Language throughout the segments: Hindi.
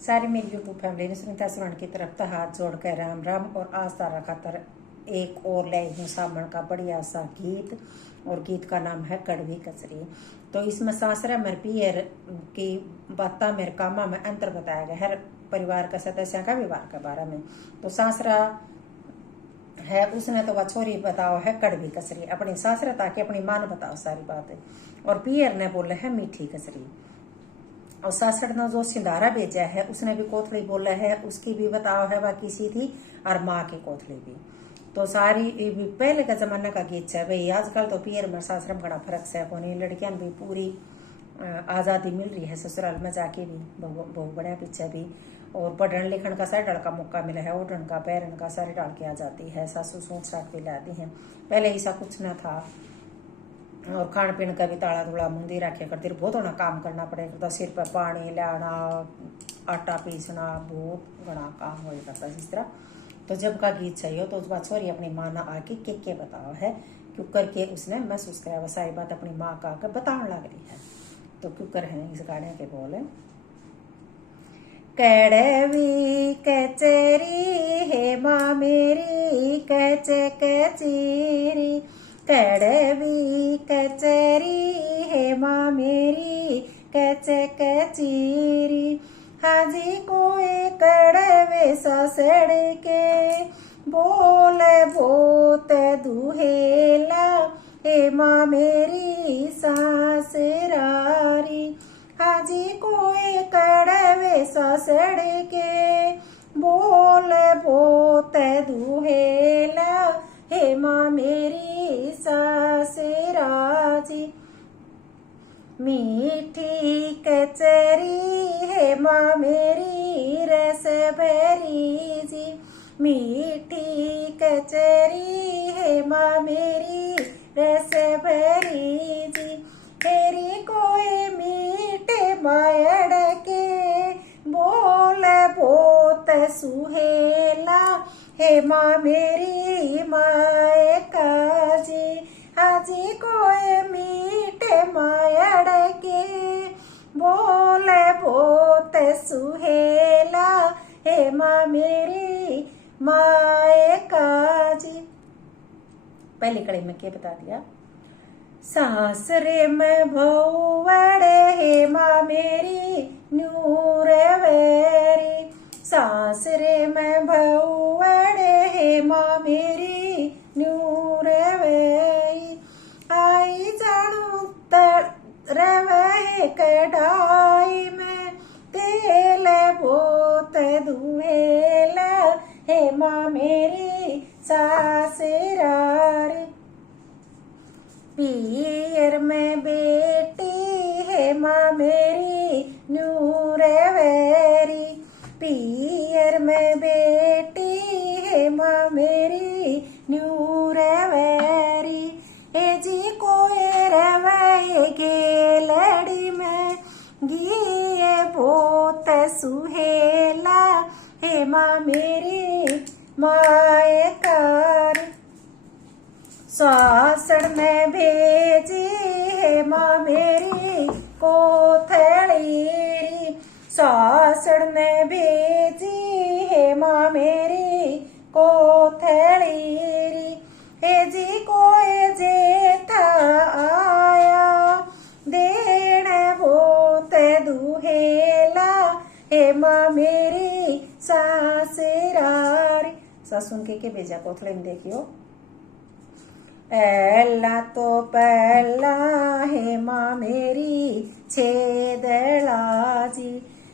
सारी मेरी यूट्यूब फैमिली ने सुनीता सुरण की तरफ तो हाथ जोड़कर राम राम। और आज तारा खातर एक और लाई हूँ सामण का बढ़िया सा गीत, और गीत का नाम है कड़वी कचरी। तो इसमें सासरा मेरे पियर की बातें मेरे कामा में अंतर बताया गया है, परिवार का सदस्य का व्यवहार के बारे में। तो सासरा है उसने तो वह छोरी बताओ है कड़वी कचरी, अपनी सासरा ताकि अपनी माँ ने बताओ सारी बात। और पियर ने बोले है मीठी कचरी। और सासड़ ने जो सिंधारा भेजा है उसने भी कोथली बोला है, उसकी भी बताओ है वह किसी थी, और माँ की कोथली भी। तो सारी पहले का जमाना का गीत है भाई। आजकल तो पियर में सासर में बड़ा फर्क है, कोनी लड़कियां भी पूरी आज़ादी मिल रही है ससुराल में जाके भी, बहु बढ़िया पीछे भी। और पढ़ने लिखने का सारे डाल का मौका मिला है, ओढ़न का पैरन का सारे डाल के आ जाती है, सासू सूट साट भी लाती हैं। पहले ऐसा कुछ ना था। और खान पीन का भी ताला तुला मुंदी रखे करती, बहुत होना काम करना पड़ेगा, तो सिर पर पानी लाना, आटा पीसना, बहुत बड़ा काम हो करता जिस तरह। तो जब का गीत चाहिए तो उस बात छोरी अपनी माँ ने आके के बताओ है, क्यों करके उसने महसूस कराया, वह सारी बात अपनी माँ का आकर बताने लग रही है। तो क्यों कर है इस गाने के बोल, कड़वी कचरी है माँ मेरी कच कचेरी, कड़वी कचरी है माँ मेरी कच कचेरी। हाजी कोई कड़वे ससड़ के बोल बोत दुहेला, हे माँ मेरी सासरारी। हाजी कोई कड़वे ससड़ के बोल बोत दुहेला, हे माँ मेरी सासराजी। मीठी कचरी है माँ मेरी रस भरी जी, मीठी कचरी है माँ मेरी रस भरी जी। तेरी कोई मीठे मायड़ के बोल बोत सुहेला, हे माँ मेरी माए काजी। हाजी कोई मीठे मायड़ के बोल बोत सुहेला, हे माँ मेरी माए काजी। पहली कड़ी में क्या बता दिया, सासरे में भौवड़े हे माँ मेरी नूर वेरी, सासरे में भौवड़े हे माँ मेरी नूर वेरी। आई जानू रवे कढ़ाई में तेल बोत दुहेला, हे माँ मेरी सासरारी। पियर में बेटी है माँ मेरी नूर वेरी, पियर में बेटी है माँ मेरी नूर वेरी। ए जी कोई रवे गेलड़ी में गिए बोत सुहेला, हे माँ मेरी माए कारी। सासड़ में भेजी है माँ मेरी कोथड़ी, सासड़ में भेजी है माँ मेरी कोथड़ी। हे जी कोई जेठा आया देण बोत दुहेला, हे माँ मेरी सासरारी। सुन के भेजा कोथड़े में देखियो, पहला तो पहला है माँ मेरी छेदला जी,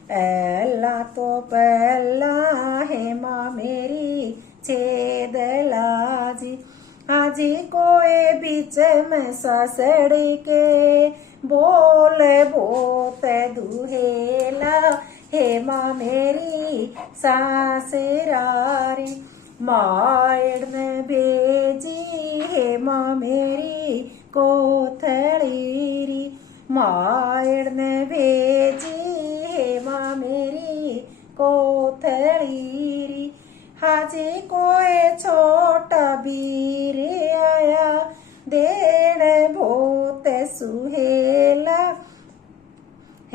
पहला तो पहला है माँ मेरी छेदला जी। हाजी कोई बीच में ससड़ के बोल बोत दुहेला, हे माँ मेरी सासरारी। मायड़ ने भेजी है माँ मेरी कोथड़ी, मायड़ ने भेजी है माँ मेरी कोथड़ी। हाजी कोई छोटा बीर आया देण भोत सुहेला,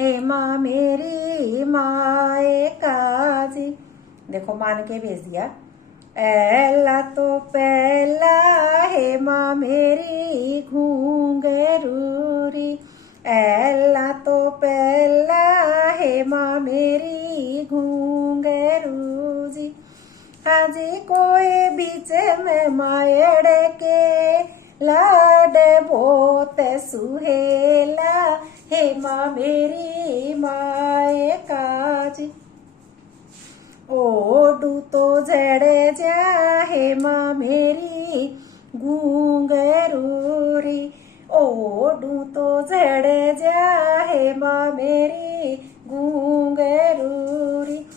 हे माँ मेरी माए काजी। देखो मान के भेज दिया। एला तो पहला हे माँ मेरी घूंघरूरी। एला तो पहला हे माँ मेरी घूंघरूजी। हाजी कोई बीच में मायड़ के लाड बहुत सुहेला। हे माँ मेरी माए काजी। ओडू तो जड़े जा हे माँ मेरी घूंघरूरी। ओडू तो जड़े जा हे माँ मेरी घूंघरूरी।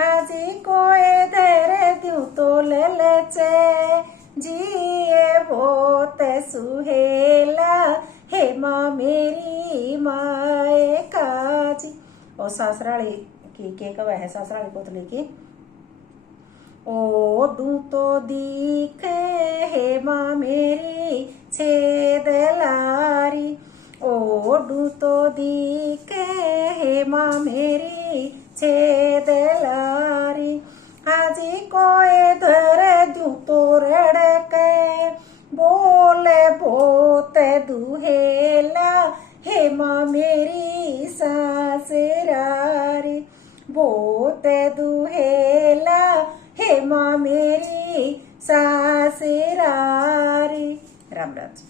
हाजी कोए धर दूं तो ललचे जिए बहुत सुहेला। हे माँ मेरी माए काजी। और सासराली की के कब है सासराली पोतली की। ओडू तो दिखे हे माँ मेरी छेदलारी। ओडू तो दिखे हे माँ मेरी छेदलारी। हाजी कोए धर दूं तो रड़के बोले बहुत दुहेला। हे माँ मेरी सासरारी बहुत दुहेला। हे माँ मेरी सासरारी। राम राज।